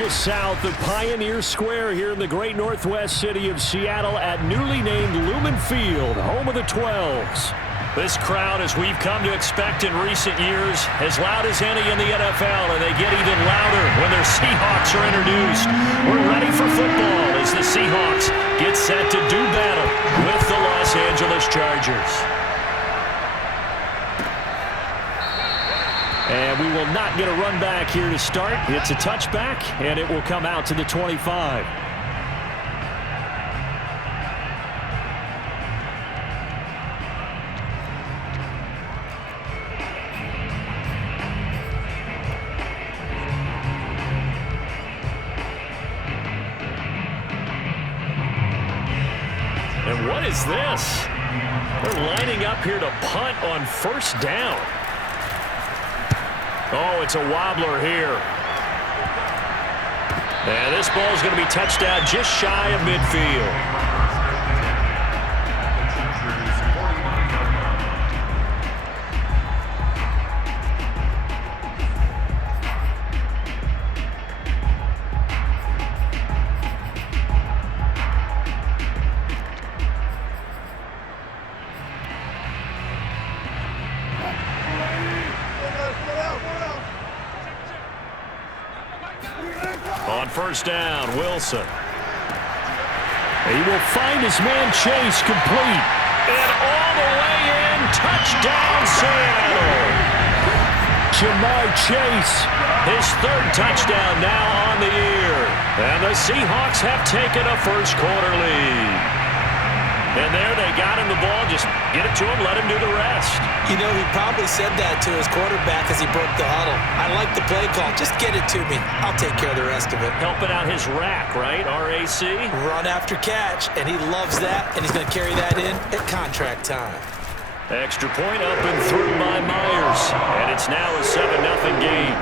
just south of Pioneer Square here in the great northwest city of Seattle at newly named Lumen Field, home of the 12s. This crowd, as we've come to expect in recent years, as loud as any in the NFL, and they get even louder when their Seahawks are introduced. We're ready for football as the Seahawks get set to do battle with the Los Angeles Chargers. And we will not get a run back here to start. It's a touchback, and it will come out to the 25. And what is this? They're lining up here to punt on first down. Oh, it's a wobbler here. And this ball is going to be touched out just shy of midfield. On first down, Wilson. He will find his man Chase complete. And all the way in, touchdown Seattle. Jamar Chase, his third touchdown now on the year. And the Seahawks have taken a first quarter lead. And there they got him the ball. Just get it to him, let him do the rest. You know, he probably said that to his quarterback as he broke the huddle. I like the play call. Just get it to me. I'll take care of the rest of it. Helping out his rack, right? RAC? Run after catch, and he loves that, and he's going to carry that in at contract time. Extra point up and through by Myers. And it's now a 7-0 game.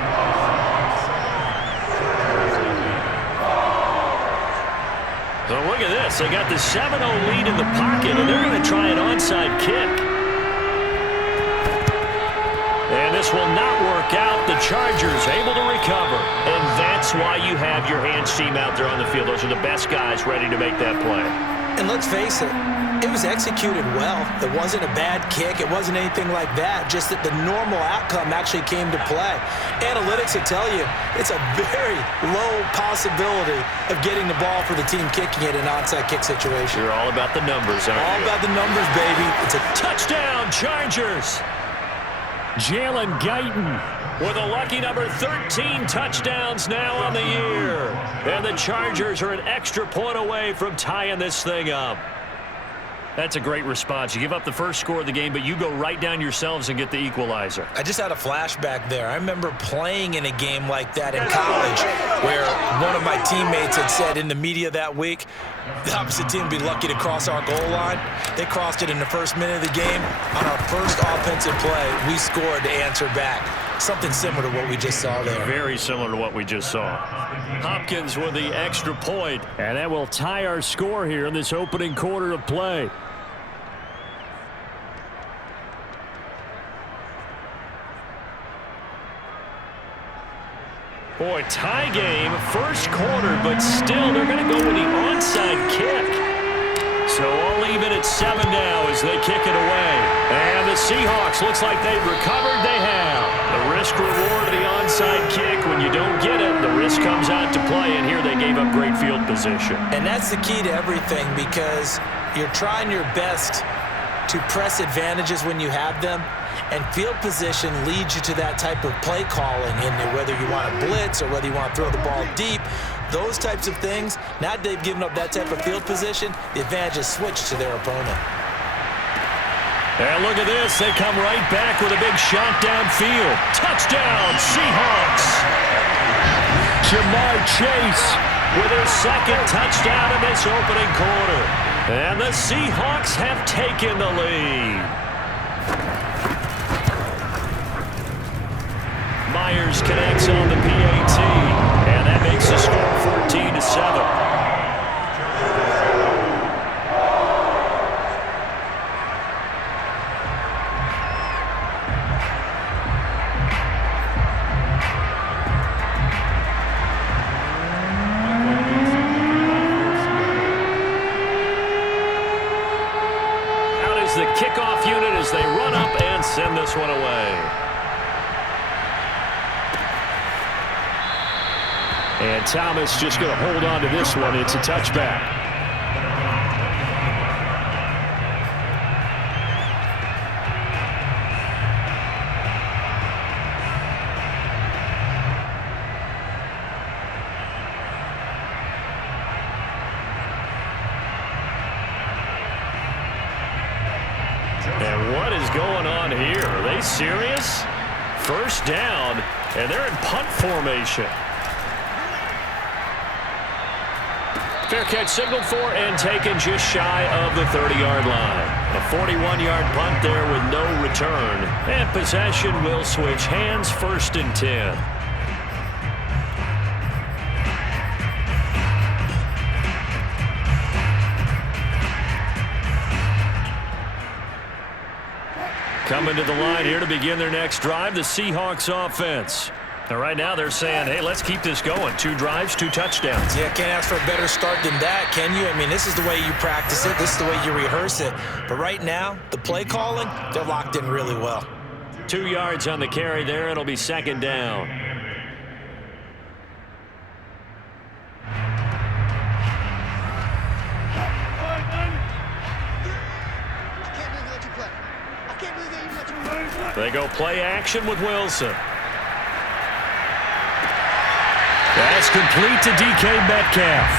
So look at this. They got the 7-0 lead in the pocket, and they're going to try an onside kick. And this will not work out. The Chargers able to recover. And that's why you have your hands team out there on the field. Those are the best guys ready to make that play. And let's face it, it was executed well. It wasn't a bad kick. It wasn't anything like that. Just that the normal outcome actually came to play. Analytics will tell you it's a very low possibility of getting the ball for the team kicking it in an onside kick situation. You're all about the numbers, aren't you? All about the numbers, baby. It's a touchdown, Chargers. Jalen Guyton with a lucky number 13 touchdowns now on the year. And the Chargers are an extra point away from tying this thing up. That's a great response. You give up the first score of the game, but you go right down yourselves and get the equalizer. I just had a flashback there. I remember playing in a game like that in college where one of my teammates had said in the media that week, the opposite team would be lucky to cross our goal line. They crossed it in the first minute of the game. On our first offensive play, we scored to answer back. Something similar to what we just saw there. Very similar to what we just saw. Hopkins with the extra point, and that will tie our score here in this opening quarter of play. Boy, tie game, first quarter, but still they're going to go with the onside kick. So all even at 7 now as they kick it away. And the Seahawks, looks like they've recovered. They have. The risk-reward of the onside kick, when you don't get it, the risk comes out to play, and here they gave up great field position. And that's the key to everything, because you're trying your best to press advantages when you have them, and field position leads you to that type of play calling, and whether you want to blitz or whether you want to throw the ball deep, those types of things. Now that they've given up that type of field position, the advantage is switched to their opponent. And look at this. They come right back with a big shot downfield. Touchdown, Seahawks. Jamar Chase with his second touchdown in this opening quarter. And the Seahawks have taken the lead. Myers connects on the PAT, and that makes the score 14-7. one away. And Thomas just going to hold on to this one. It's a touchback. And what is going on here? Are they serious? First down, and they're in punt formation. Fair catch signaled for and taken just shy of the 30-yard line. A 41-yard punt there with no return. And possession will switch hands, 1st and 10. Coming to the line here to begin their next drive, the Seahawks offense. And right now they're saying, hey, let's keep this going. 2 drives, 2 touchdowns. Yeah, can't ask for a better start than that, can you? I mean, this is the way you practice it. This is the way you rehearse it. But right now, the play calling, they're locked in really well. 2 yards on the carry there. It'll be 2nd down. They go play action with Wilson. That's complete to DK Metcalf.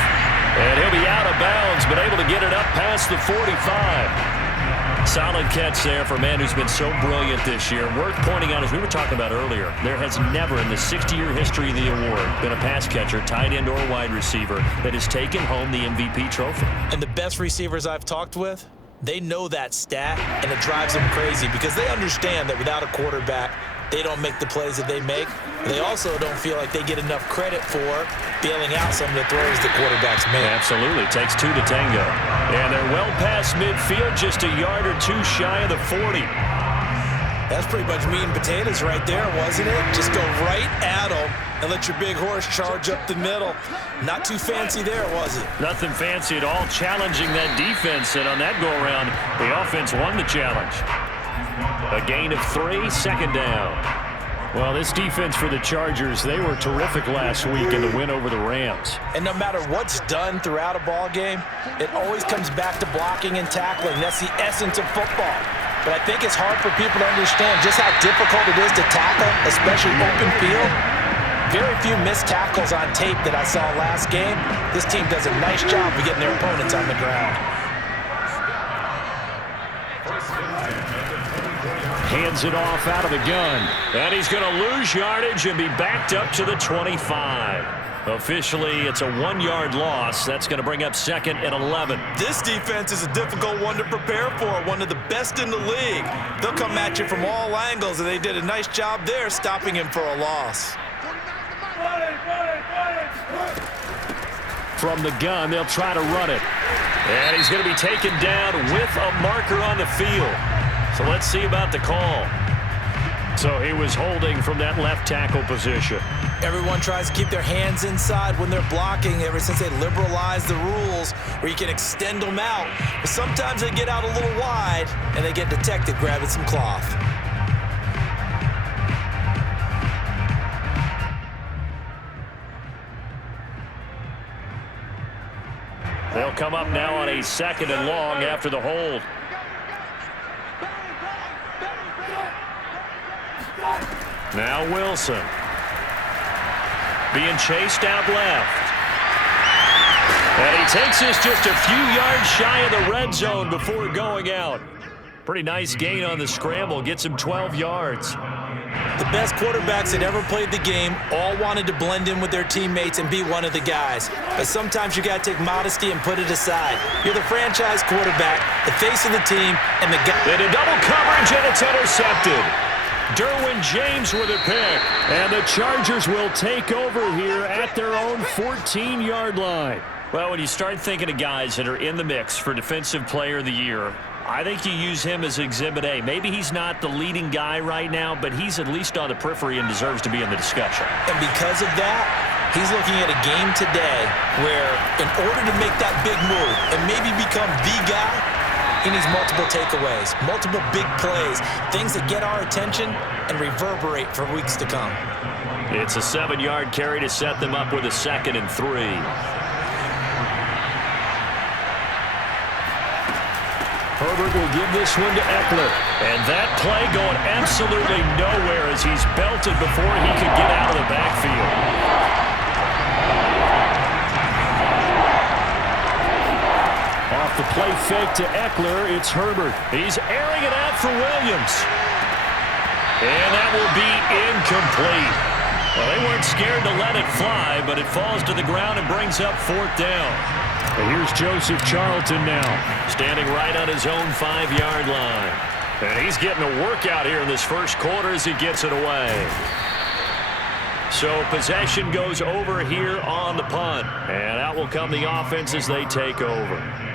And he'll be out of bounds, but able to get it up past the 45. Solid catch there for a man who's been so brilliant this year. Worth pointing out, as we were talking about earlier, there has never in the 60-year history of the award been a pass catcher, tight end, or wide receiver that has taken home the MVP trophy. And the best receivers I've talked with, they know that stat, and it drives them crazy because they understand that without a quarterback, they don't make the plays that they make. They also don't feel like they get enough credit for bailing out some of the throws the quarterbacks make. Absolutely. Takes 2 to tango. And they're well past midfield, just a yard or 2 shy of the 40. That's pretty much meat and potatoes right there, wasn't it? Just go right at them and let your big horse charge up the middle. Not too fancy there, was it? Nothing fancy at all. Challenging that defense, and on that go-around, the offense won the challenge. A gain of 3, 2nd down. Well, this defense for the Chargers, they were terrific last week in the win over the Rams. And no matter what's done throughout a ball game, it always comes back to blocking and tackling. That's the essence of football. But I think it's hard for people to understand just how difficult it is to tackle, especially open field. Very few missed tackles on tape that I saw last game. This team does a nice job of getting their opponents on the ground. Hands it off out of the gun. And he's going to lose yardage and be backed up to the 25. Officially, it's a 1-yard loss. That's going to bring up 2nd and 11. This defense is a difficult one to prepare for, one of the best in the league. They'll come at you from all angles, and they did a nice job there stopping him for a loss. From the gun, they'll try to run it. And he's going to be taken down with a marker on the field. So let's see about the call. So he was holding from that left tackle position. Everyone tries to keep their hands inside when they're blocking ever since they liberalized the rules where you can extend them out. But sometimes they get out a little wide and they get detected grabbing some cloth. They'll come up now on a 2nd and long after the hold. Now Wilson. Being chased out left. And he takes this just a few yards shy of the red zone before going out. Pretty nice gain on the scramble. Gets him 12 yards. The best quarterbacks that ever played the game all wanted to blend in with their teammates and be one of the guys. But sometimes you got to take modesty and put it aside. You're the franchise quarterback, the face of the team, and the guy. Into double coverage, and it's intercepted. Derwin James with a pick. And the Chargers will take over here at their own 14-yard line. Well, when you start thinking of guys that are in the mix for Defensive Player of the Year, I think you use him as Exhibit A. Maybe he's not the leading guy right now, but he's at least on the periphery and deserves to be in the discussion. And because of that, he's looking at a game today where in order to make that big move and maybe become the guy, He needs multiple takeaways, multiple big plays, things that get our attention and reverberate for weeks to come. It's a 7-yard carry to set them up with a 2nd and 3. Herbert will give this one to Eckler. And that play going absolutely nowhere as he's belted before he could get out of the backfield. Off the play fake to Eckler, it's Herbert. He's airing it out for Williams. And that will be incomplete. Well, they weren't scared to let it fly, but it falls to the ground and brings up 4th down. And here's Joseph Charlton now, standing right on his own 5-yard line. And he's getting a workout here in this first quarter as he gets it away. So possession goes over here on the punt. And out will come the offense as they take over.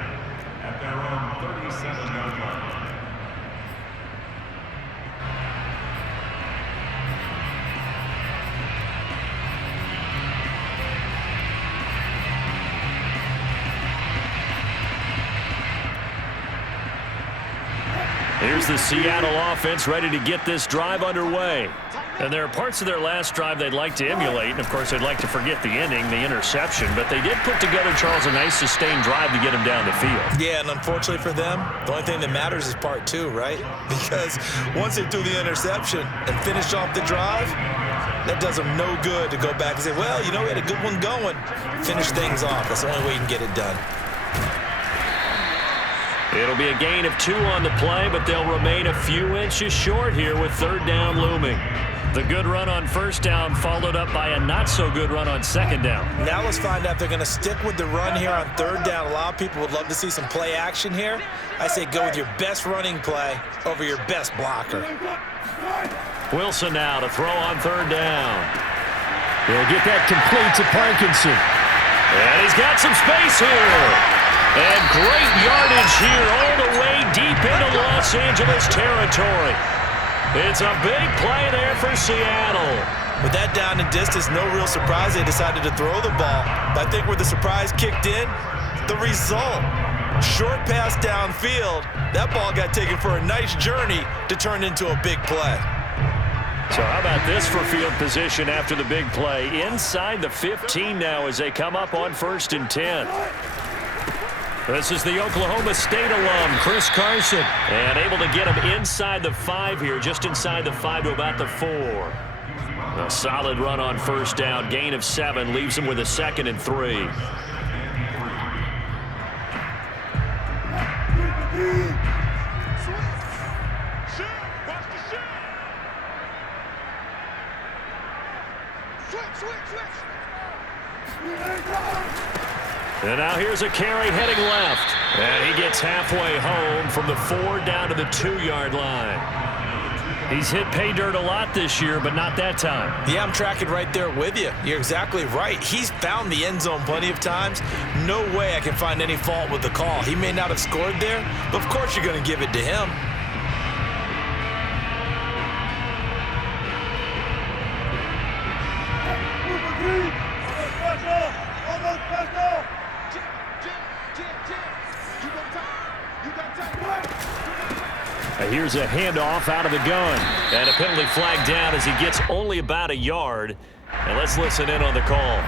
Here's the Seattle offense ready to get this drive underway. And there are parts of their last drive they'd like to emulate. And, of course, they'd like to forget the ending, the interception. But they did put together, Charles, a nice sustained drive to get them down the field. Yeah, and unfortunately for them, the only thing that matters is part 2, right? Because once they threw the interception and finished off the drive, that does them no good to go back and say, well, you know, we had a good one going. Finish things off. That's the only way you can get it done. It'll be a gain of 2 on the play, but they'll remain a few inches short here with 3rd down looming. The good run on 1st down followed up by a not-so-good run on 2nd down. Now let's find out if they're going to stick with the run here on 3rd down. A lot of people would love to see some play action here. I say go with your best running play over your best blocker. Wilson now to throw on 3rd down. He'll get that complete to Parkinson. And he's got some space here. And great yardage here all the way deep into Los Angeles territory. It's a big play there for Seattle. With that down and distance, no real surprise they decided to throw the ball. But I think where the surprise kicked in, the result. Short pass downfield. That ball got taken for a nice journey to turn into a big play. So how about this for field position after the big play? Inside the 15 now as they come up on 1st and 10. This is the Oklahoma State alum, Chris Carson. And able to get him inside the 5 here, just inside the 5 to about the 4. A solid run on 1st down, gain of 7, leaves him with a 2nd and 3. And now here's a carry heading left. And he gets halfway home from the 4 down to the 2-yard line. He's hit pay dirt a lot this year, but not that time. Yeah, I'm tracking right there with you. You're exactly right. He's found the end zone plenty of times. No way I can find any fault with the call. He may not have scored there, but of course you're going to give it to him. Here's a handoff out of the gun. And a penalty flag down as he gets only about a yard. And let's listen in on the call.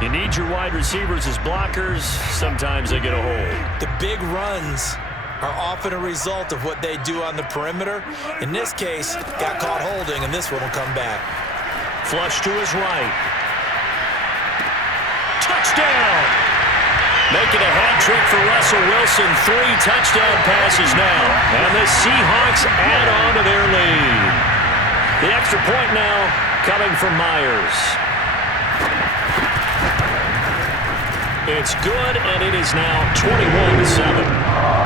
You need your wide receivers as blockers. Sometimes they get a hold. The big runs are often a result of what they do on the perimeter. In this case, got caught holding, and this one will come back. Flush to his right. Touchdown! Making a hat trick for Russell Wilson. 3 touchdown passes now. And the Seahawks add on to their lead. The extra point now coming from Myers. It's good, and it is now 21-7.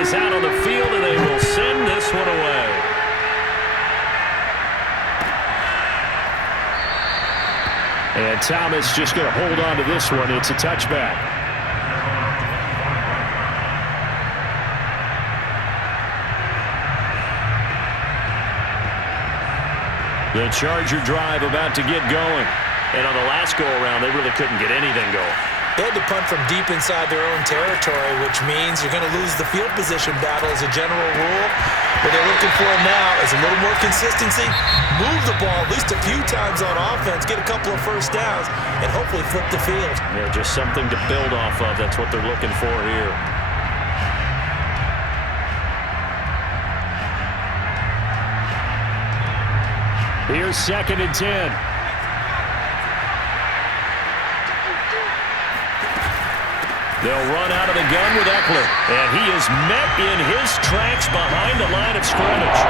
Is out on the field, and they will send this one away. And Thomas just going to hold on to this one. It's a touchback. The Charger drive about to get going. And on the last go-around, they really couldn't get anything going. They had to punt from deep inside their own territory, which means you're going to lose the field position battle as a general rule. What they're looking for now is a little more consistency, move the ball at least a few times on offense, get a couple of first downs, and hopefully flip the field. Yeah, just something to build off of. That's what they're looking for here. Here's 2nd and 10. They'll run out of the gun with Eckler, and he is met in his tracks behind the line of scrimmage.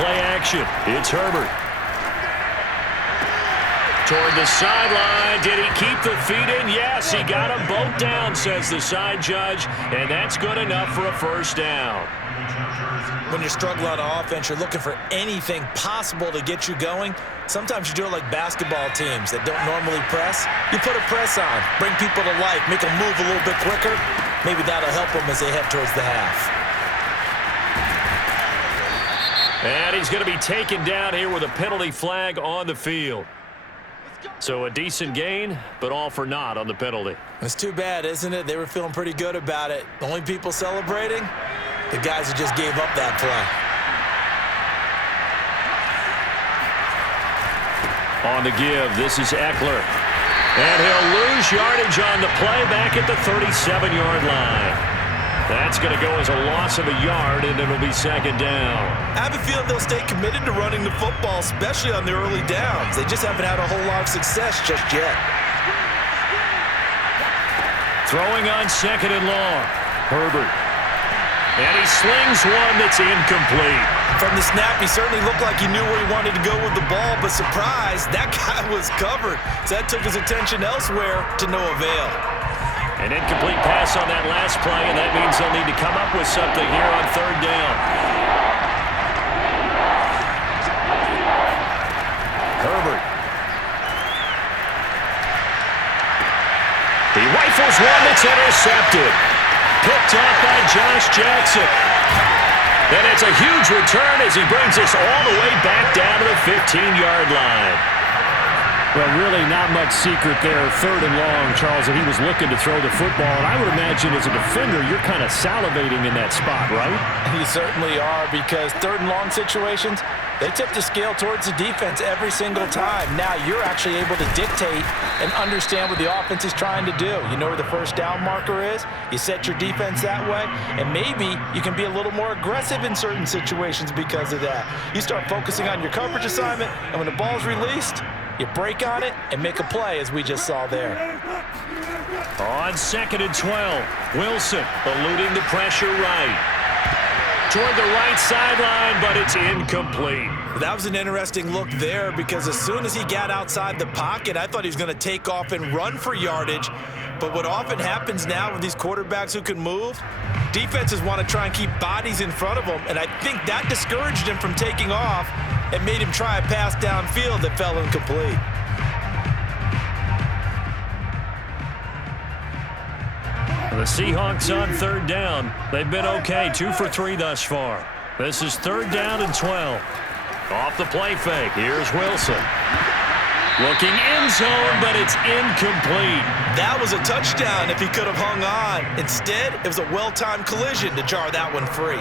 Play action. It's Herbert. Toward the sideline. Did he keep the feet in? Yes, he got them both down, says the side judge, and that's good enough for a first down. When you're struggling on offense, you're looking for anything possible to get you going. Sometimes you do it like basketball teams that don't normally press. You put a press on, bring people to life, make them move a little bit quicker. Maybe that'll help them as they head towards the half. And he's going to be taken down here with a penalty flag on the field. So a decent gain, but all for naught on the penalty. It's too bad, isn't it? They were feeling pretty good about it. The only people celebrating, the guys who just gave up that play. On the give, this is Eckler. And he'll lose yardage on the play back at the 37-yard line. That's going to go as a loss of a yard, and it'll be 2nd down. I have a feeling they'll stay committed to running the football, especially on the early downs. They just haven't had a whole lot of success just yet. Throwing on 2nd and long. Herbert. And he slings one that's incomplete. From the snap, he certainly looked like he knew where he wanted to go with the ball, but surprise, that guy was covered. So that took his attention elsewhere to no avail. An incomplete pass on that last play, and that means they'll need to come up with something here on 3rd down. Herbert. He rifles one that's intercepted. Picked off by Josh Jackson. And it's a huge return as he brings us all the way back down to the 15-yard line. Well, really not much secret there. 3rd and long, Charles, that he was looking to throw the football. And I would imagine as a defender, you're kind of salivating in that spot, right? You certainly are, because 3rd and long situations, they tip the scale towards the defense every single time. Now you're actually able to dictate and understand what the offense is trying to do. You know where the first down marker is. You set your defense that way, and maybe you can be a little more aggressive in certain situations because of that. You start focusing on your coverage assignment, and when the ball's released, you break on it and make a play, as we just saw there. On 2nd and 12, Wilson eluding the pressure right. Toward the right sideline, but it's incomplete. That was an interesting look there, because as soon as he got outside the pocket, I thought he was going to take off and run for yardage. But what often happens now with these quarterbacks who can move, defenses want to try and keep bodies in front of them, and I think that discouraged him from taking off and made him try a pass downfield that fell incomplete. The Seahawks on 3rd down. They've been okay, 2 for 3 thus far. This is 3rd down and 12. Off the play fake, here's Wilson. Looking end zone, but it's incomplete. That was a touchdown if he could have hung on. Instead, it was a well-timed collision to jar that one free.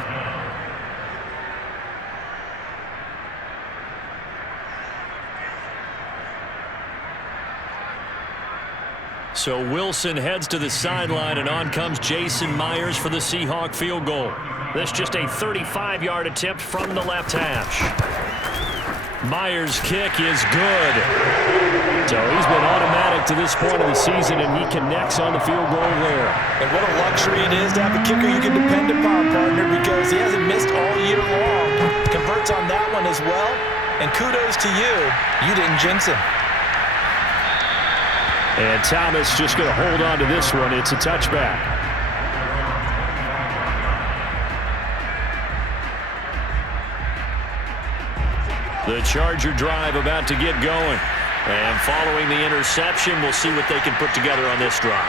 So Wilson heads to the sideline, and on comes Jason Myers for the Seahawk field goal. This just a 35-yard attempt from the left hash. Myers' kick is good. So he's been automatic to this point of the season, and he connects on the field goal there. And what a luxury it is to have a kicker you can depend upon, partner, because he hasn't missed all year long. Converts on that one as well, and kudos to you. You didn't jinx him. And Thomas just going to hold on to this one. It's a touchback. The Charger drive about to get going. And following the interception, we'll see what they can put together on this drive.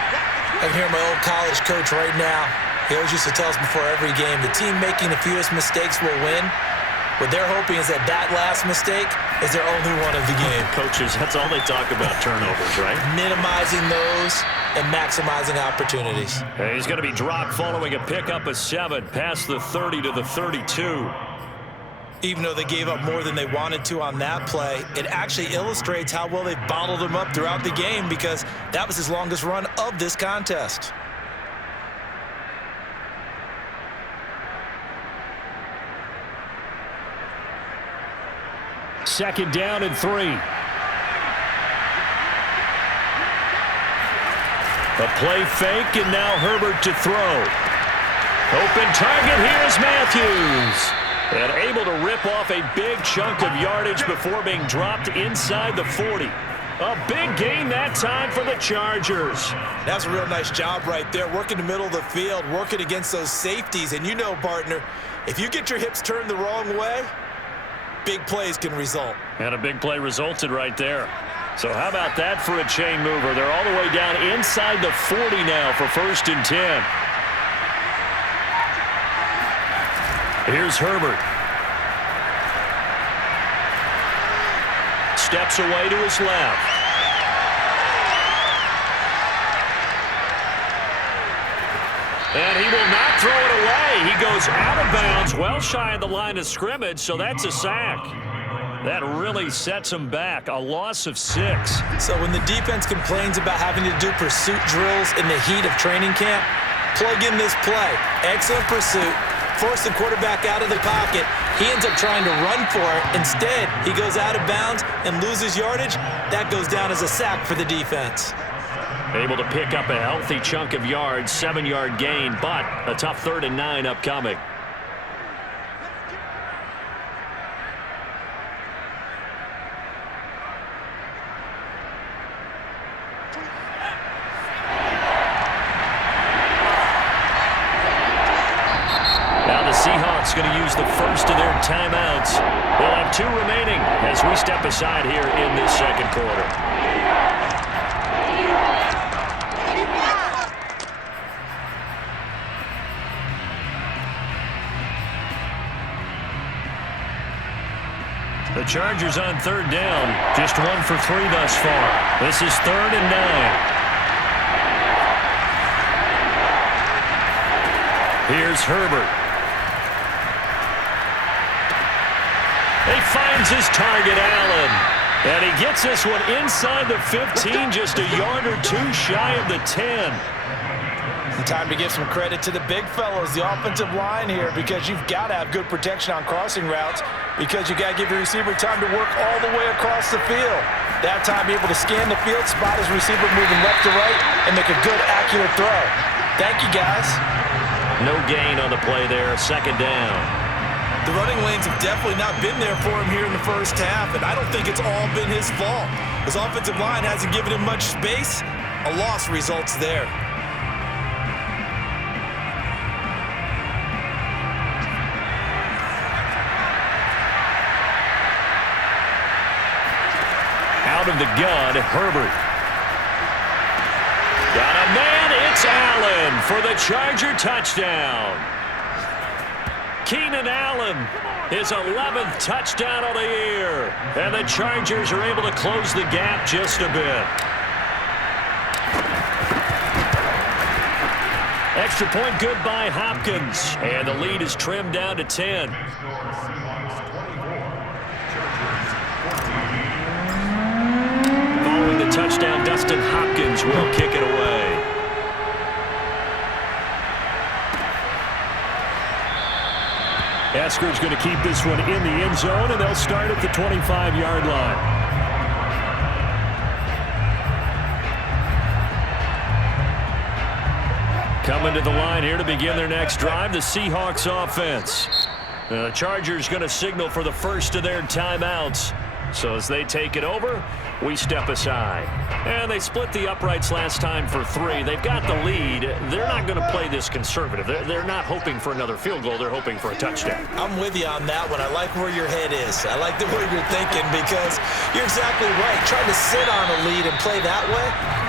I can hear my old college coach right now. He always used to tell us before every game, the team making the fewest mistakes will win. What they're hoping is that last mistake is their only one of the game. Coaches, that's all they talk about, turnovers, right? Minimizing those and maximizing opportunities. Hey, he's going to be dropped following a pickup of 7 past the 30 to the 32. Even though they gave up more than they wanted to on that play, it actually illustrates how well they bottled him up throughout the game because that was his longest run of this contest. Second down and 3. A play fake, and now Herbert to throw. Open target, here's Matthews. And able to rip off a big chunk of yardage before being dropped inside the 40. A big gain that time for the Chargers. That's a real nice job right there, working the middle of the field, working against those safeties. And you know, partner, if you get your hips turned the wrong way, big plays can result. And a big play resulted right there. So how about that for a chain mover? They're all the way down inside the 40 now for 1st and 10. Here's Herbert. Steps away to his left. And he will not throw it away. He goes out of bounds, well shy of the line of scrimmage, so that's a sack. That really sets him back. A loss of 6. So when the defense complains about having to do pursuit drills in the heat of training camp, plug in this play. Excellent pursuit. Force the quarterback out of the pocket. He ends up trying to run for it. Instead, he goes out of bounds and loses yardage. That goes down as a sack for the defense. Able to pick up a healthy chunk of yards, 7-yard gain, but a tough 3rd and 9 upcoming. Seahawks going to use the first of their timeouts. They'll have 2 remaining as we step aside here in this second quarter. The Chargers on 3rd down, just 1 for 3 thus far. This is 3rd and 9. Here's Herbert. He finds his target, Allen. And he gets this one inside the 15, just a yard or 2 shy of the 10. Time to give some credit to the big fellows, the offensive line here, because you've got to have good protection on crossing routes because you got to give your receiver time to work all the way across the field. That time, be able to scan the field, spot his receiver moving left to right, and make a good, accurate throw. Thank you, guys. No gain on the play there, 2nd down. The running lanes have definitely not been there for him here in the first half, and I don't think it's all been his fault. His offensive line hasn't given him much space. A loss results there. Out of the gun, Herbert. Got a man, it's Allen for the Charger touchdown. Keenan Allen, his 11th touchdown of the year. And the Chargers are able to close the gap just a bit. Extra point good by Hopkins. And the lead is trimmed down to 10. Following the touchdown, Dustin Hopkins will kick it away. Eskridge going to keep this one in the end zone, and they'll start at the 25-yard line. Coming to the line here to begin their next drive, the Seahawks offense. The Chargers going to signal for the first of their timeouts. So as they take it over, We step aside. And they split the uprights last time for 3. They've got the lead. They're not going to play this conservative. They're not hoping for another field goal. They're hoping for a touchdown. I'm with you on that one. I like where your head is. I like the way you're thinking because you're exactly right. Trying to sit on a lead and play that way,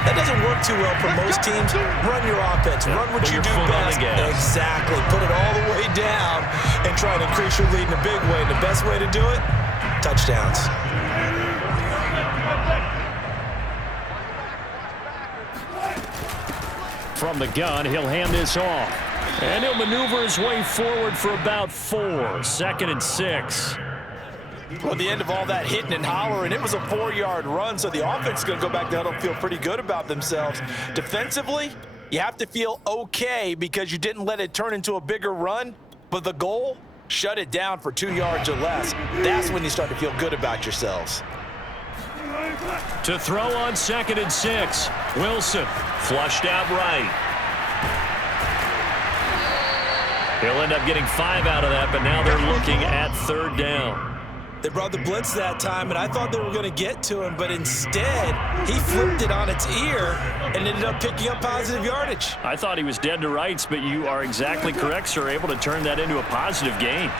that doesn't work too well for most teams. Run your offense. Run what you do best. Exactly. Put it all the way down and try to increase your lead in a big way. And the best way to do it, touchdowns. From the gun, he'll hand this off. And he'll maneuver his way forward for about 4. 2nd and 6. Well, at the end of all that hitting and hollering, it was a 4-yard run, so the offense is going to go back down and feel pretty good about themselves. Defensively, you have to feel okay because you didn't let it turn into a bigger run, but the goal, shut it down for 2 yards or less. That's when you start to feel good about yourselves. To throw on 2nd and 6. Wilson flushed out right. He'll end up getting 5 out of that, but now they're looking at 3rd down. They brought the blitz that time, and I thought they were going to get to him, but instead, he flipped it on its ear and ended up picking up positive yardage. I thought he was dead to rights, but you are exactly correct, sir. Able to turn that into a positive gain.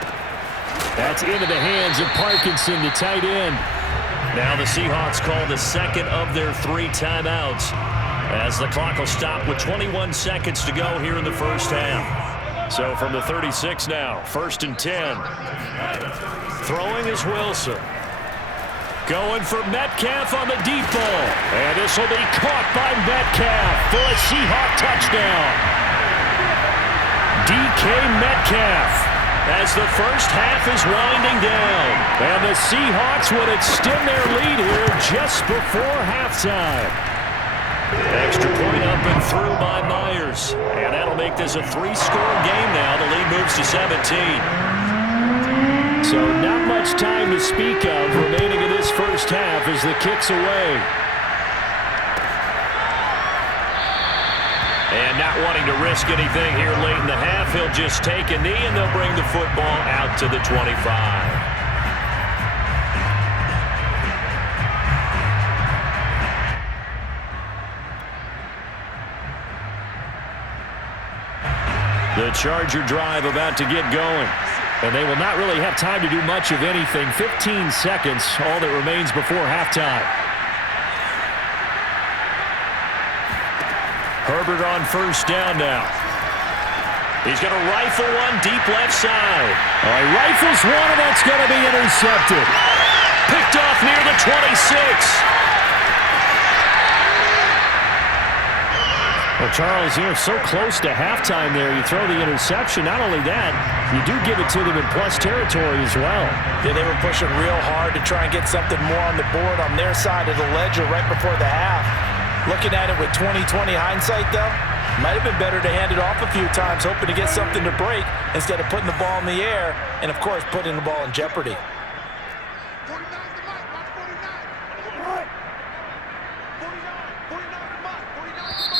That's into the hands of Parkinson, the tight end. Now the Seahawks call the second of their 3 timeouts as the clock will stop with 21 seconds to go here in the first half. So from the 36 now, 1st and 10. Throwing is Wilson. Going for Metcalf on the deep ball. And this will be caught by Metcalf for a Seahawk touchdown. DK Metcalf as the first half is winding down. And the Seahawks would extend their lead here just before halftime. Extra point up and through by Myers. And that'll make this a 3-score game now. The lead moves to 17. So not much time to speak of remaining in this first half as the kick's away. And not wanting to risk anything here late in the half, he'll just take a knee and they'll bring the football out to the 25. The Charger drive about to get going. And they will not really have time to do much of anything. 15 seconds, all that remains before halftime. Herbert on 1st down now. He's going to rifle one deep left side. He rifles one, and that's going to be intercepted. Picked off near the 26. Well, Charles, you're so close to halftime there. You throw the interception. Not only that, you do give it to them in plus territory as well. Yeah, they were pushing real hard to try and get something more on the board on their side of the ledger right before the half. Looking at it with 20/20 hindsight, though, might have been better to hand it off a few times, hoping to get something to break instead of putting the ball in the air and, of course, putting the ball in jeopardy.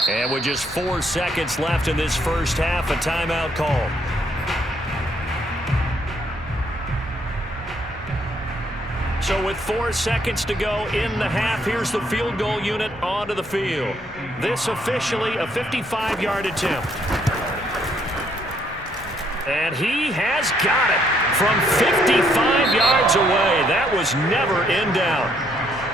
And with just 4 seconds left in this first half, a timeout call. So with 4 seconds to go in the half, here's the field goal unit onto the field. This officially a 55-yard attempt. And he has got it from 55 yards away. That was never in doubt.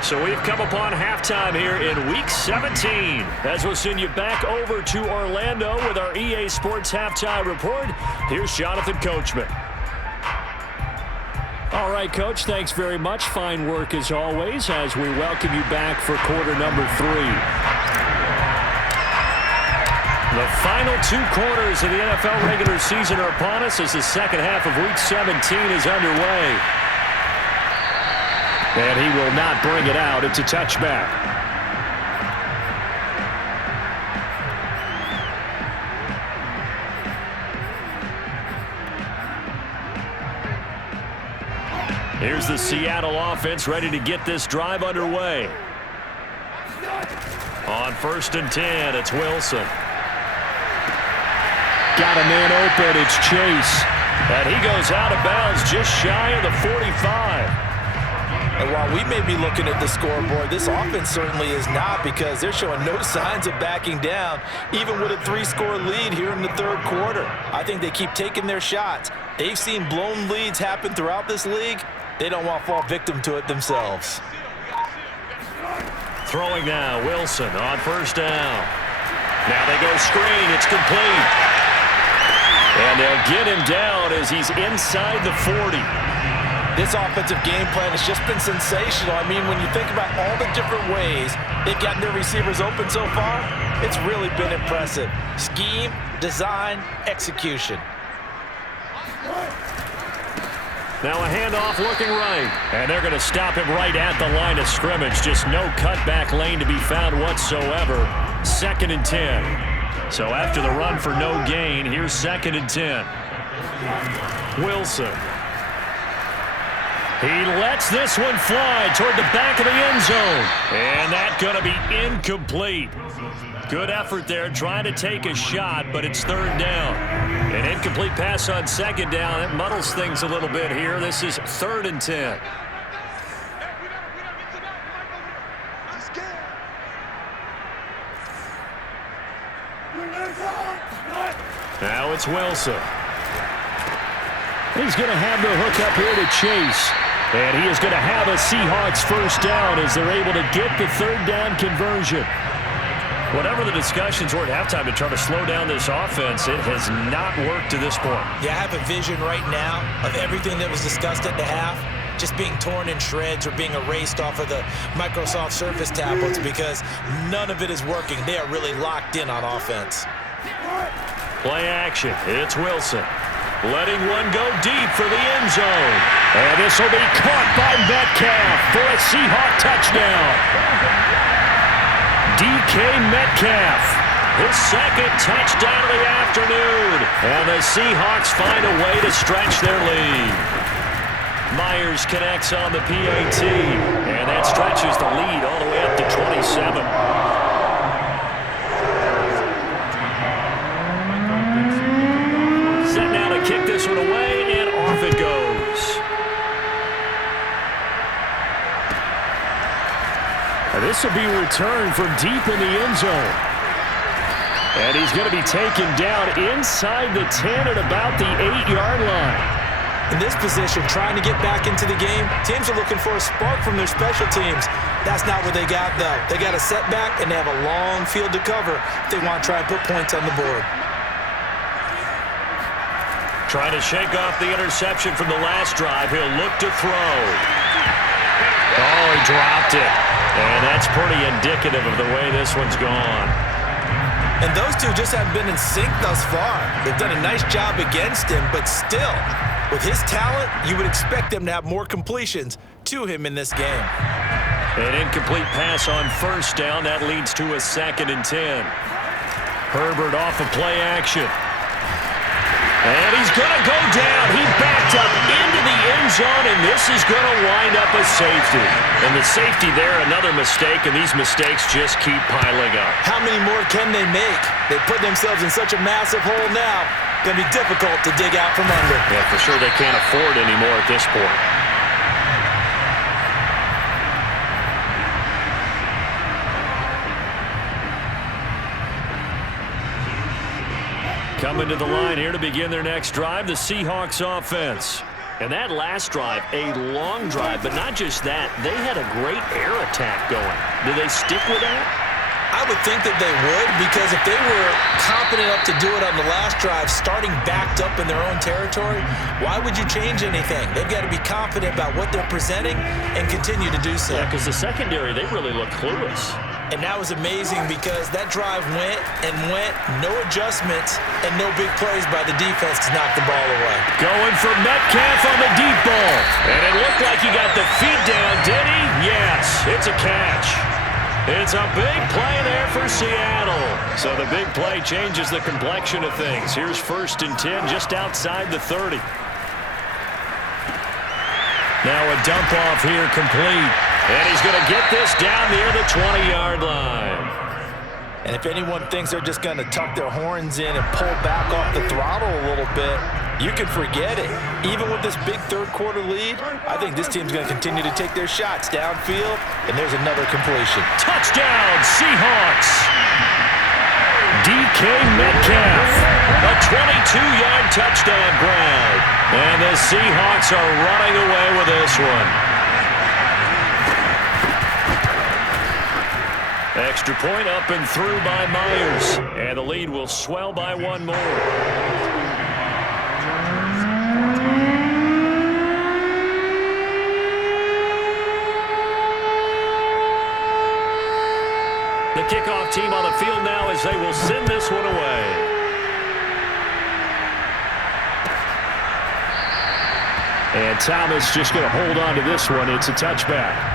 So we've come upon halftime here in Week 17. As we'll send you back over to Orlando with our EA Sports Halftime Report, here's Jonathan Coachman. All right, Coach, thanks very much. Fine work as always as we welcome you back for quarter number 3. The final 2 quarters of the NFL regular season are upon us as the second half of Week 17 is underway. And he will not bring it out. It's a touchback. Here's the Seattle offense ready to get this drive underway. On 1st and 10, it's Wilson. Got a man open. It's Chase. And he goes out of bounds just shy of the 45. And while we may be looking at the scoreboard, this offense certainly is not, because they're showing no signs of backing down, even with a 3-score lead here in the third quarter. I think they keep taking their shots. They've seen blown leads happen throughout this league. They don't want to fall victim to it themselves. Throwing now, Wilson on first down. Now they go screen. It's complete. And they'll get him down as he's inside the 40. This offensive game plan has just been sensational. I mean, when you think about all the different ways they've gotten their receivers open so far, it's really been impressive. Scheme, design, execution. Now a handoff looking right. And they're going to stop him right at the line of scrimmage. Just no cutback lane to be found whatsoever. 2nd and 10. So after the run for no gain, here's 2nd and 10. Wilson. He lets this one fly toward the back of the end zone. And that's going to be incomplete. Good effort there trying to take a shot, but it's 3rd down. An incomplete pass on 2nd down. It muddles things a little bit here. This is 3rd and 10. Now it's Wilson. He's going to have the hook up here to Chase. And he is going to have a Seahawks first down as they're able to get the 3rd down conversion. Whatever the discussions were at halftime to try to slow down this offense, it has not worked to this point. Yeah, I have a vision right now of everything that was discussed at the half just being torn in shreds or being erased off of the Microsoft Surface tablets, because none of it is working. They are really locked in on offense. Play action. It's Wilson. Letting one go deep for the end zone. And this will be caught by Metcalf for a Seahawk touchdown. DK Metcalf, his 2nd touchdown of the afternoon. And the Seahawks find a way to stretch their lead. Myers connects on the PAT. And that stretches the lead all the way up to 27. Set now to kick this one away, and off it goes. And this will be returned from deep in the end zone. And he's going to be taken down inside the 10 at about the 8-yard line. In this position, trying to get back into the game, teams are looking for a spark from their special teams. That's not what they got, though. They got a setback, and they have a long field to cover if they want to try and put points on the board. Trying to shake off the interception from the last drive. He'll look to throw. Oh, he dropped it. And that's pretty indicative of the way this one's gone. And those two just haven't been in sync thus far. They've done a nice job against him, but still, with his talent, you would expect them to have more completions to him in this game. An incomplete pass on first down. That leads to a 2nd and 10. Herbert off of play action. And he's going to go down. He backed up into the end zone, and this is going to wind up a safety. And the safety there, another mistake, and these mistakes just keep piling up. How many more can they make? They put themselves in such a massive hole now. Going to be difficult to dig out from under. Yeah, for sure they can't afford any more at this point. Coming to the line here to begin their next drive, the Seahawks offense. And that last drive, a long drive, but not just that. They had a great air attack going. Do they stick with that? I would think that they would, because if they were confident enough to do it on the last drive, starting backed up in their own territory, why would you change anything? They've got to be confident about what they're presenting and continue to do so. Yeah, because the secondary, they really look clueless. And that was amazing because that drive went and went, no adjustments, and no big plays by the defense to knock the ball away. Going for Metcalf on the deep ball. And it looked like he got the feet down, did he? Yes, it's a catch. It's a big play there for Seattle. So the big play changes the complexion of things. Here's 1st and 10 just outside the 30. Now a dump off here complete. And he's going to get this down near the 20-yard line. And if anyone thinks they're just going to tuck their horns in and pull back off the throttle a little bit, you can forget it. Even with this big third-quarter lead, I think this team's going to continue to take their shots downfield, and there's another completion. Touchdown, Seahawks! DK Metcalf, a 22-yard touchdown grab. And the Seahawks are running away with this one. Extra point up and through by Myers. And the lead will swell by one more. The kickoff team on the field now as they will send this one away. And Thomas just going to hold on to this one. It's a touchback.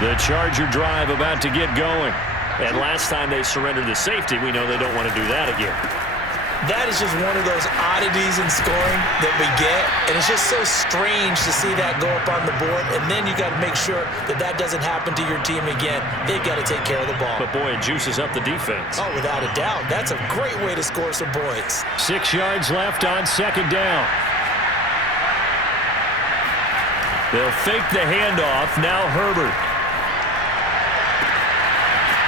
The Charger drive about to get going. And last time they surrendered the safety, we know they don't want to do that again. That is just one of those oddities in scoring that we get, and it's just so strange to see that go up on the board, and then you got to make sure that that doesn't happen to your team again. They've got to take care of the ball. But, boy, it juices up the defense. Oh, without a doubt. That's a great way to score some points. 6 yards left on second down. They'll fake the handoff. Now Herbert.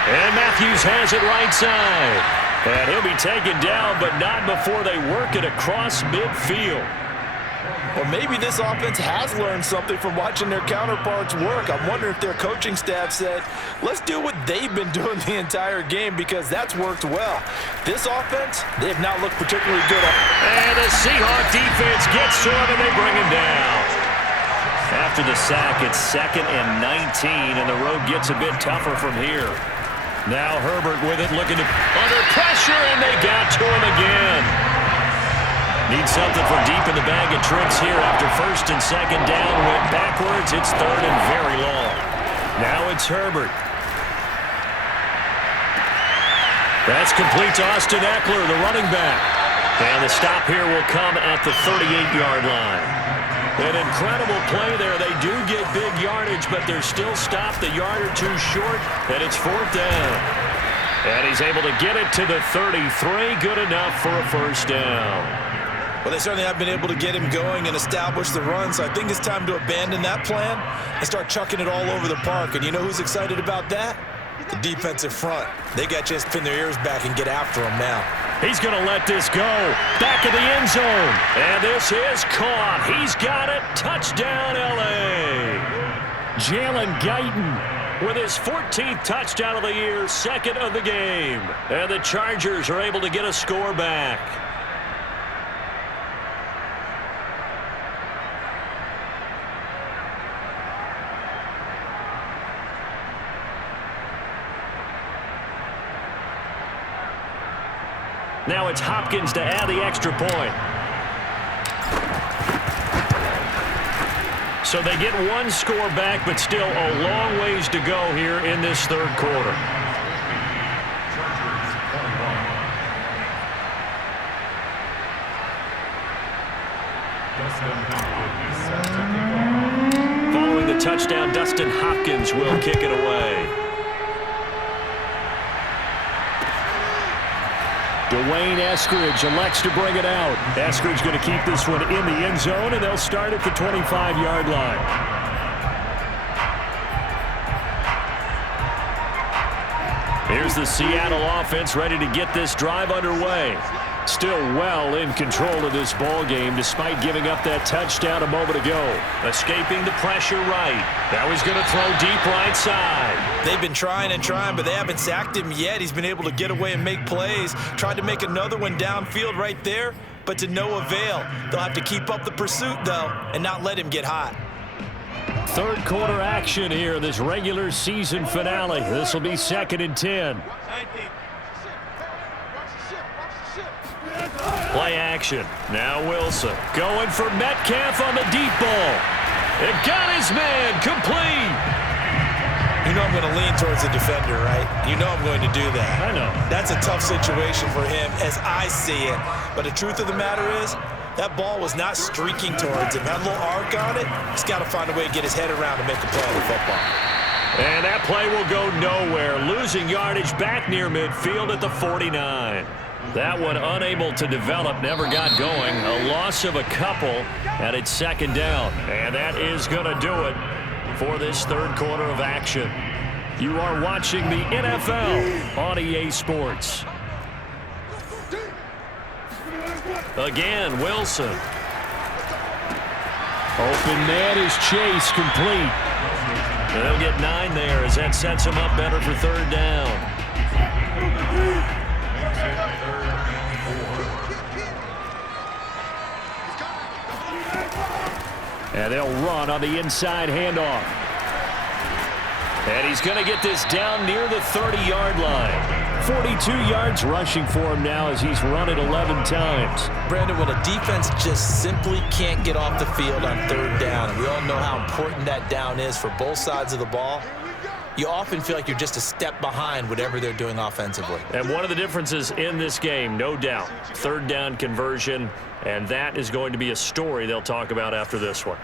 And Matthews has it right side. And he'll be taken down, but not before they work it across midfield. Or maybe this offense has learned something from watching their counterparts work. I'm wondering if their coaching staff said, let's do what they've been doing the entire game, because that's worked well. This offense, they have not looked particularly good. And the Seahawks defense gets to him, and they bring him down. After the sack, it's 2nd and 19, and the road gets a bit tougher from here. Now Herbert with it, looking to under pressure, and they got to him again. Need something from deep in the bag of tricks here after 1st and 2nd down. Went backwards. It's 3rd and very long. Now it's Herbert. That's complete to Austin Eckler, the running back. And the stop here will come at the 38-yard line. An incredible play there. They do get big yardage, but they're still stopped a yard or two short, and it's 4th down. And he's able to get it to the 33. Good enough for a 1st down. Well, they certainly have been able to get him going and establish the run, so I think it's time to abandon that plan and start chucking it all over the park. And you know who's excited about that? The defensive front. They got just pin their ears back and get after him now. He's going to let this go. Back of the end zone. And this is caught. He's got it. Touchdown, L.A. Jalen Guyton with his 14th touchdown of the year, 2nd of the game. And the Chargers are able to get a score back. Now it's Hopkins to add the extra point. So they get one score back, but still a long ways to go here in this 3rd quarter. Following the touchdown, Dustin Hopkins will kick it away. Dwayne Eskridge elects to bring it out. Eskridge going to keep this one in the end zone, and they'll start at the 25-yard line. Here's the Seattle offense ready to get this drive underway. Still well in control of this ball game despite giving up that touchdown a moment ago. Escaping the pressure right. Now he's going to throw deep right side. They've been trying and trying, but they haven't sacked him yet. He's been able to get away and make plays. Tried to make another one downfield right there, but to no avail. They'll have to keep up the pursuit, though, and not let him get hot. 3rd quarter action here, this regular season finale. This will be 2nd and 10. Play action. Now Wilson going for Metcalf on the deep ball. It got his man complete. You know I'm going to lean towards the defender, right? You know I'm going to do that. I know. That's a tough situation for him as I see it. But the truth of the matter is, That ball was not streaking towards him. Had a little arc on it. He's got to find a way to get his head around and make a play on the football. And that play will go nowhere. Losing yardage back near midfield at the 49. That one unable to develop, never got going. A loss of a couple, and it's second down. And that is going to do it for this third quarter of action. You are watching the NFL on EA Sports. Again, Wilson. Open man is Chase, complete. They'll get 9 there as that sets him up better for third down. And they'll run on the inside handoff. And he's going to get this down near the 30-yard line. 42 yards rushing for him now as he's run it 11 times. Brandon, when a defense just simply can't get off the field on third down, and we all know how important that down is for both sides of the ball, you often feel like you're just a step behind whatever they're doing offensively. And one of the differences in this game, no doubt, third down conversion, and that is going to be a story they'll talk about after this one.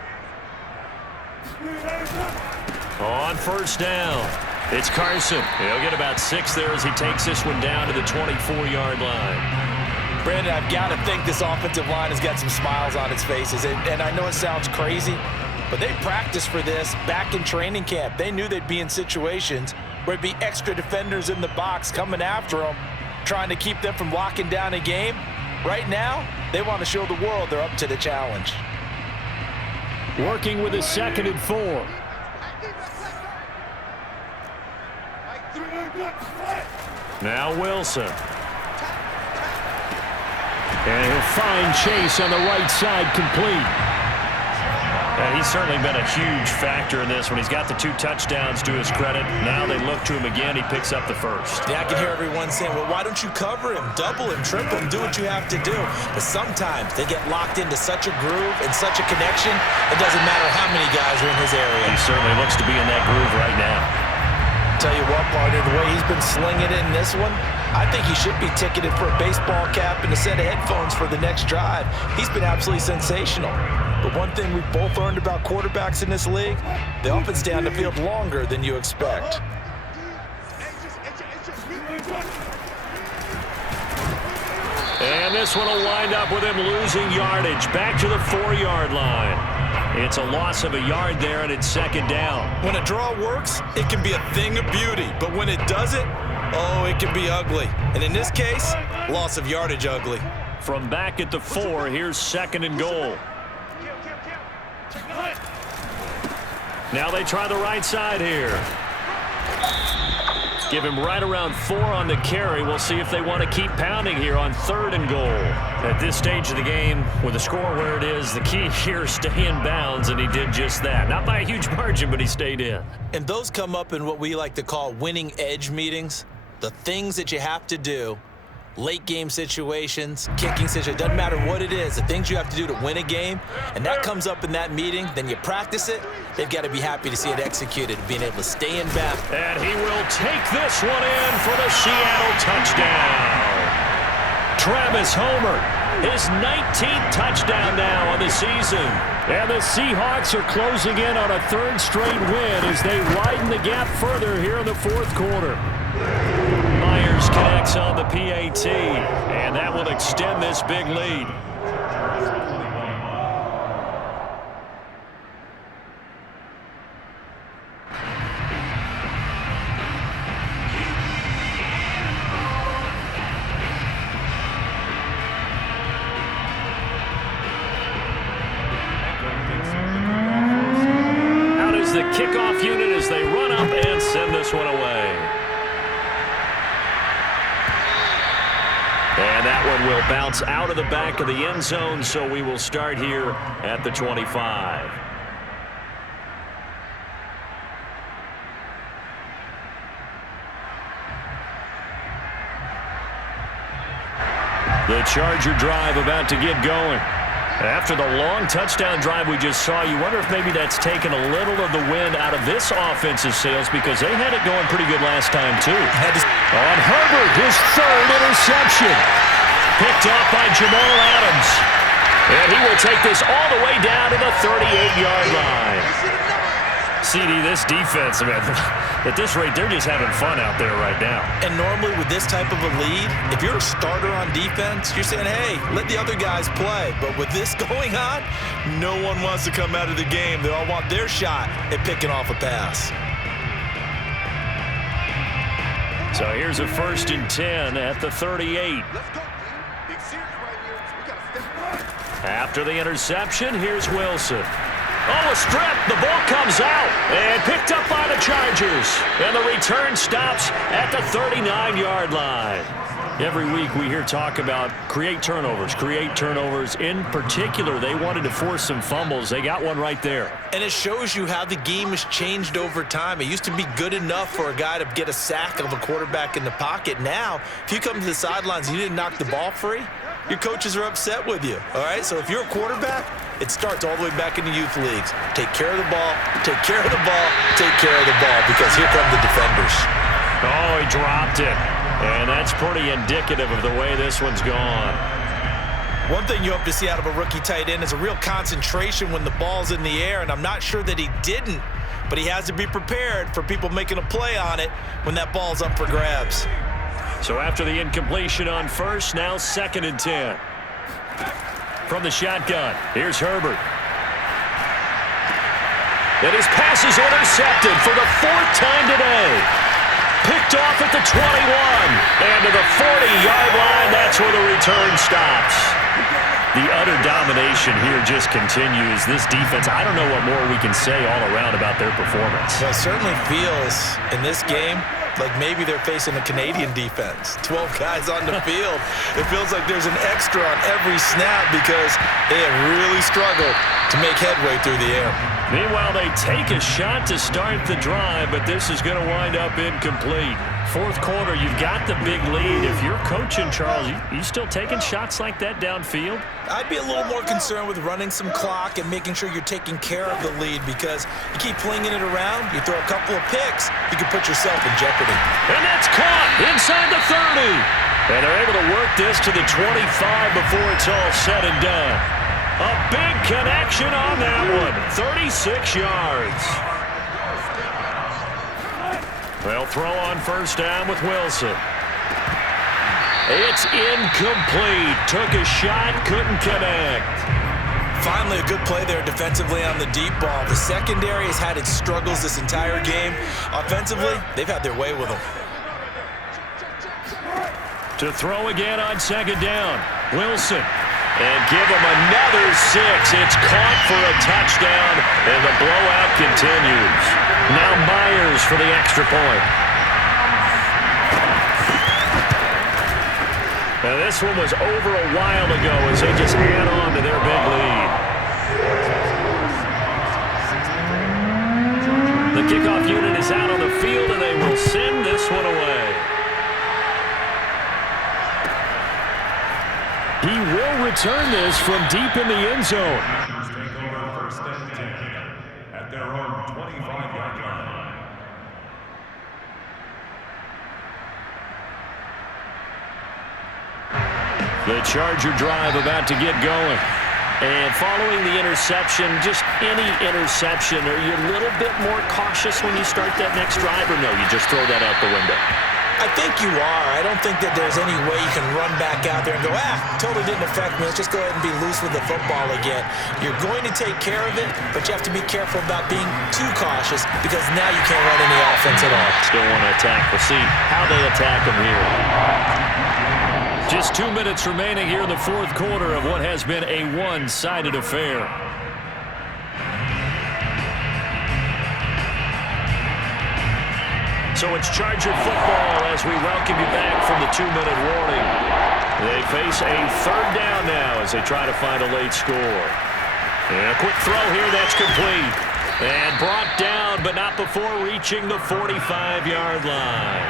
On first down, it's Carson. He'll get about 6 there as he takes this one down to the 24-yard line. Brandon, I've got to think this offensive line has got some smiles on its faces. And I know it sounds crazy, but they practiced for this back in training camp. They knew they'd be in situations where there'd be extra defenders in the box coming after them, trying to keep them from locking down a game. Right now, they want to show the world they're up to the challenge. Working with a 2nd and 4. Now Wilson. And he'll find Chase on the right side, complete. And he's certainly been a huge factor in this when he's got the 2 touchdowns to his credit. Now they look to him again. He picks up the first. Yeah, I can hear everyone saying, well, why don't you cover him, double him, triple him, do what you have to do. But sometimes they get locked into such a groove and such a connection, it doesn't matter how many guys are in his area. He certainly looks to be in that groove right now. Tell you what, partner, the way he's been slinging it in this one, I think he should be ticketed for a baseball cap and a set of headphones for the next drive. He's been absolutely sensational. But one thing we've both learned about quarterbacks in this league, they often stay on the field longer than you expect. And this one will wind up with him losing yardage back to the 4-yard line. It's a loss of a yard there, and it's second down. When a draw works, it can be a thing of beauty. But when it doesn't, oh, it can be ugly. And in this case, loss of yardage ugly. From back at the 4, here's 2nd and goal. Now they try the right side here. Give him right around 4 on the carry. We'll see if they want to keep pounding here on 3rd and goal. At this stage of the game, with the score where it is, the key here is stay in bounds, and he did just that. Not by a huge margin, but he stayed in. And those come up in what we like to call winning edge meetings. The things that you have to do, late game situations, kicking situations, doesn't matter what it is, the things you have to do to win a game, and that comes up in that meeting, then you practice it. They've got to be happy to see it executed, being able to stay in bounds. And he will take this one in for the Seattle touchdown. Travis Homer, his 19th touchdown now on the season. And the Seahawks are closing in on a 3rd straight win as they widen the gap further here in the 4th quarter. Myers connects on the PAT, and that will extend this big lead. Out is the kickoff unit as they run up and send this one away. And that one will bounce out of the back of the end zone, so we will start here at the 25. The Charger drive about to get going. After the long touchdown drive we just saw, you wonder if maybe that's taken a little of the wind out of this offensive sails because they had it going pretty good last time, too. On Herbert, his 3rd interception. Picked off by Jamal Adams. And he will take this all the way down to the 38-yard line. CD, this defense, man, at this rate, they're just having fun out there right now. And normally with this type of a lead, if you're a starter on defense, you're saying, hey, let the other guys play. But with this going on, no one wants to come out of the game. They all want their shot at picking off a pass. So here's a 1st and 10 at the 38. After the interception, here's Wilson. Oh, a strip. The ball comes out and picked up by the Chargers. And the return stops at the 39-yard line. Every week we hear talk about create turnovers. In particular, they wanted to force some fumbles. They got one right there. And it shows you how the game has changed over time. It used to be good enough for a guy to get a sack of a quarterback in the pocket. Now, if you come to the sidelines and you didn't knock the ball free, your coaches are upset with you. All right, so if you're a quarterback, it starts all the way back in the youth leagues. Take care of the ball, take care of the ball, take care of the ball, because here come the defenders. Oh, he dropped it. And that's pretty indicative of the way this one's gone. One thing you hope to see out of a rookie tight end is a real concentration when the ball's in the air, and I'm not sure that he didn't, but he has to be prepared for people making a play on it when that ball's up for grabs. So after the incompletion on 1st, now 2nd and 10. From the shotgun, here's Herbert. And his pass is intercepted for the 4th time today. Picked off at the 21. And to the 40-yard line, that's where the return stops. The utter domination here just continues. This defense, I don't know what more we can say all around about their performance. Well, it certainly feels in this game like maybe they're facing a Canadian defense. 12 guys on the field. It feels like there's an extra on every snap because they have really struggled to make headway through the air. Meanwhile, they take a shot to start the drive, but this is going to wind up incomplete. 4th quarter, you've got the big lead. If you're coaching, Charles, you still taking shots like that downfield? I'd be a little more concerned with running some clock and making sure you're taking care of the lead, because you keep flinging it around, you throw a couple of picks, you can put yourself in jeopardy. And that's caught inside the 30. And they're able to work this to the 25 before it's all said and done. A big connection on that one. 36 yards. They'll throw on 1st down with Wilson. It's incomplete. Took a shot, couldn't connect. Finally, a good play there defensively on the deep ball. The secondary has had its struggles this entire game. Offensively, they've had their way with them. To throw again on 2nd down. Wilson. And give him another 6. It's caught for a touchdown, and the blowout continues. Now Myers for the extra point. Now this one was over a while ago as they just add on to their big lead. The kickoff unit is out on the field, and they will send this one away. He will return this from deep in the end zone. At their own 25-yard line. The Charger drive about to get going. And following the interception, just any interception, are you a little bit more cautious when you start that next drive, or no, you just throw that out the window? I think you are. I don't think that there's any way you can run back out there and go, totally didn't affect me. Let's just go ahead and be loose with the football again. You're going to take care of it, but you have to be careful about being too cautious, because now you can't run any offense at all. Still want to attack. We'll see how they attack them here. Just 2 minutes remaining here in the 4th quarter of what has been a one-sided affair. So it's Charger football as we welcome you back from the 2-minute warning. They face a 3rd down now as they try to find a late score. And a quick throw here, that's complete. And brought down, but not before reaching the 45-yard line.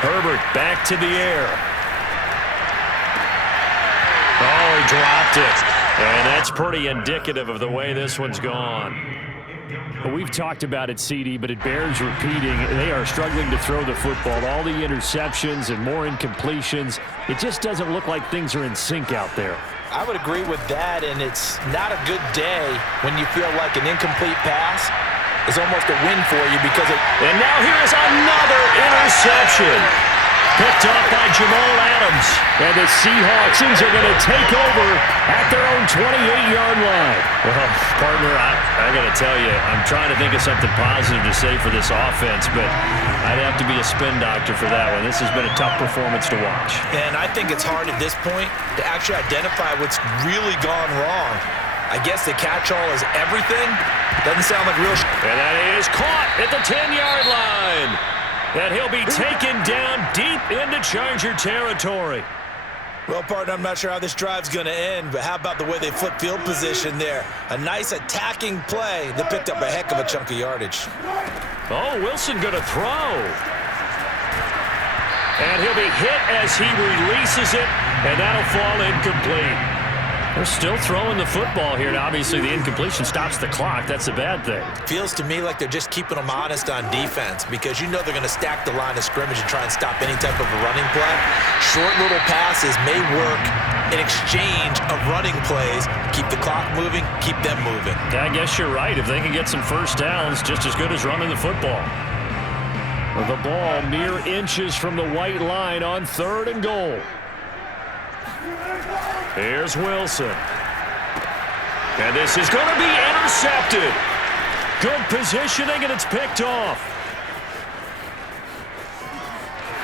Herbert back to the air. Oh, he dropped it. And that's pretty indicative of the way this one's gone. Well, we've talked about it, CD, but it bears repeating. They are struggling to throw the football. All the interceptions and more incompletions. It just doesn't look like things are in sync out there. I would agree with that, and it's not a good day when you feel like an incomplete pass is almost a win for you because it... And now here's another interception. Picked off by Jamal Adams. And the Seahawks are going to take over at their own 28-yard line. Well, partner, I got to tell you, I'm trying to think of something positive to say for this offense, but I'd have to be a spin doctor for that one. This has been a tough performance to watch. And I think it's hard at this point to actually identify what's really gone wrong. I guess the catch-all is everything. Doesn't sound like real... And that is caught at the 10-yard line. And he'll be taken down deep into Charger territory. Well, partner, I'm not sure how this drive's going to end, but how about the way they flip field position there? A nice attacking play that picked up a heck of a chunk of yardage. Oh, Wilson going to throw. And he'll be hit as he releases it, and that'll fall incomplete. They're still throwing the football here, and obviously the incompletion stops the clock. That's a bad thing. Feels to me like they're just keeping them honest on defense because you know they're going to stack the line of scrimmage and try and stop any type of a running play. Short little passes may work in exchange of running plays. Keep the clock moving, keep them moving. Yeah, I guess you're right. If they can get some first downs, just as good as running the football. The ball mere inches from the white line on 3rd and goal. Here's Wilson. And this is going to be intercepted. Good positioning, and it's picked off.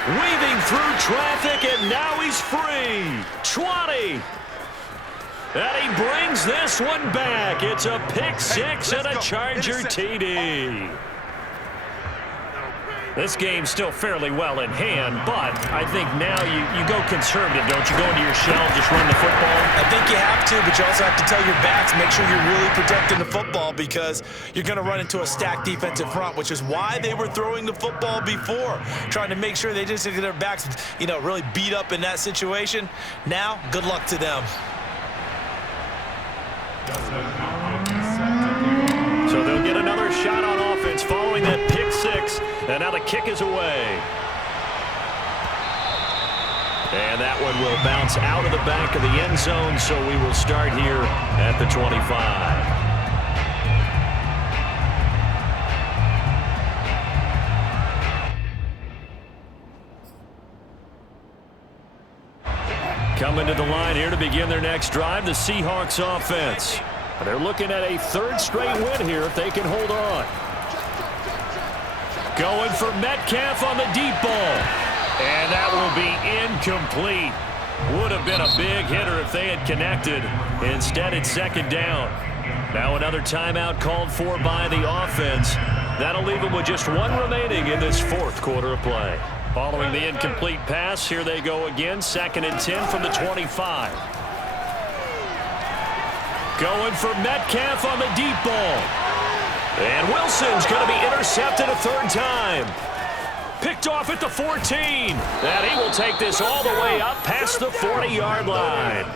Weaving through traffic, and now he's free. 20. And he brings this one back. It's a pick six and a Charger TD. This game's still fairly well in hand, but I think now you go conservative, don't you? Go into your shell, just run the football. I think you have to, but you also have to tell your backs, make sure you're really protecting the football because you're going to run into a stacked defensive front, which is why they were throwing the football before, trying to make sure they just get their backs, really beat up in that situation. Now, good luck to them. So they'll get another shot on offense following that pick six. And now the kick is away. And that one will bounce out of the back of the end zone, so we will start here at the 25. Coming to the line here to begin their next drive, the Seahawks offense. They're looking at a 3rd straight win here if they can hold on. Going for Metcalf on the deep ball. And that will be incomplete. Would have been a big hitter if they had connected. Instead, it's 2nd down. Now another timeout called for by the offense. That'll leave them with just 1 remaining in this 4th quarter of play. Following the incomplete pass, here they go again. 2nd and 10 from the 25. Going for Metcalf on the deep ball. And Wilson's going to be intercepted a 3rd time. Picked off at the 14. And he will take this all the way up past the 40-yard line.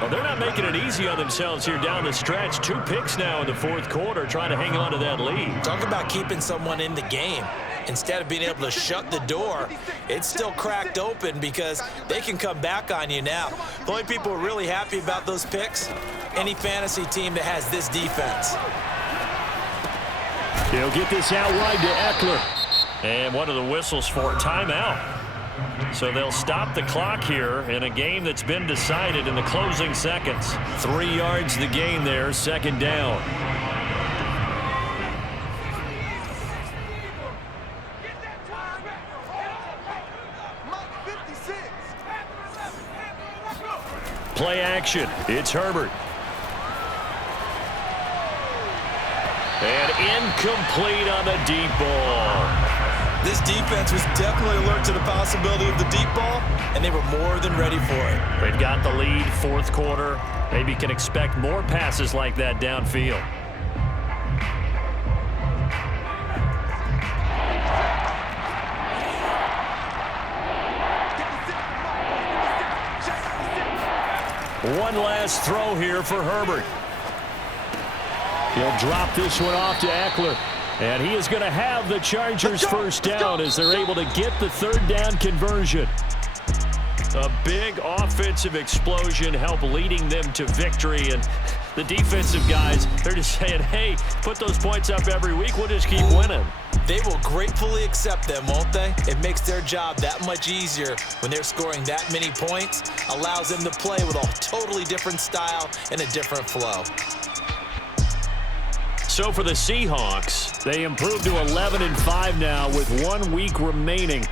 Well, they're not making it easy on themselves here down the stretch. 2 picks now in the 4th quarter, trying to hang on to that lead. Talk about keeping someone in the game. Instead of being able to shut the door, it's still cracked open because they can come back on you now. The only people who are really happy about those picks, any fantasy team that has this defense. He'll get this out wide to Eckler. And what are the whistles for? Timeout. So they'll stop the clock here in a game that's been decided in the closing seconds. 3 yards the gain there, 2nd down. Play action. It's Herbert. And incomplete on the deep ball. This defense was definitely alert to the possibility of the deep ball, and they were more than ready for it. They've got the lead, 4th quarter. Maybe can expect more passes like that downfield. One last throw here for Herbert. He'll drop this one off to Eckler. And he is going to have the Chargers first down as they're able to get the third down conversion. A big offensive explosion helped leading them to victory. And the defensive guys, they're just saying, hey, put those points up every week. We'll just keep winning. They will gratefully accept them, won't they? It makes their job that much easier when they're scoring that many points. Allows them to play with a totally different style and a different flow. So for the Seahawks, they improved to 11-5 now with 1 week remaining.